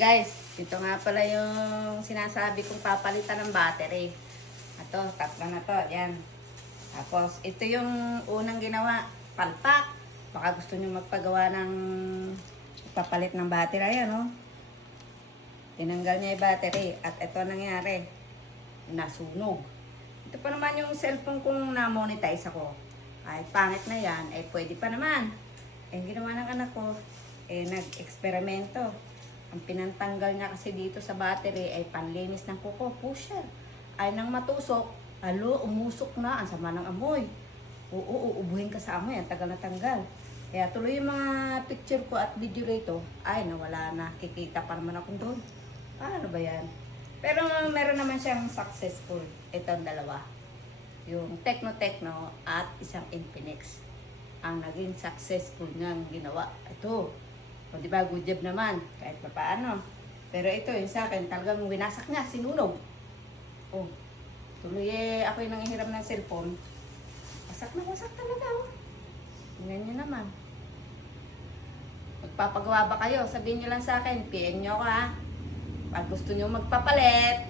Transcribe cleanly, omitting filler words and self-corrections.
Guys, ito nga pala yung sinasabi kong papalitan ng battery. Ito, tatlo na to. Yan. Tapos, ito yung unang ginawa. Palpak. Baka gusto nyo magpagawa ng papalit ng battery. Ayan, oh. Tinanggal niya yung battery. At ito nangyari. Nasunog. Ito pa naman yung cellphone kong na-monetize ako. Kahit pangit na yan, eh pwede pa naman. Eh, ginawa ng anak ko, eh nag-eksperimento. Ang pinantanggal niya kasi dito sa battery ay panlinis ng kuko. Pusher. Ay nang matusok, alo, umusok na. Ang sama ng amoy. Oo, uubuhin ka sa amoy. Ang tagal na tanggal. Kaya tuloy yung mga picture ko at video rito. Ay, nawala na. Kikita pa naman ako doon. Paano ba yan? Pero meron naman siyang successful. Ito ang dalawa. Yung Tecno at isang Infinix. Ang naging successful niyang ginawa. Ito. O diba, good job naman. Kahit pa paano. Pero ito, yung sa akin, talagang winasak niya, sinunog. Oh, tuloy ako yung nangihiram ng cellphone. Wasak na wasak talaga, oh. Tingnan nyo naman. Magpapagawa ba kayo? Sabihin nyo lang sa akin, PM nyo ako, ha. Pag gusto nyo magpapalit,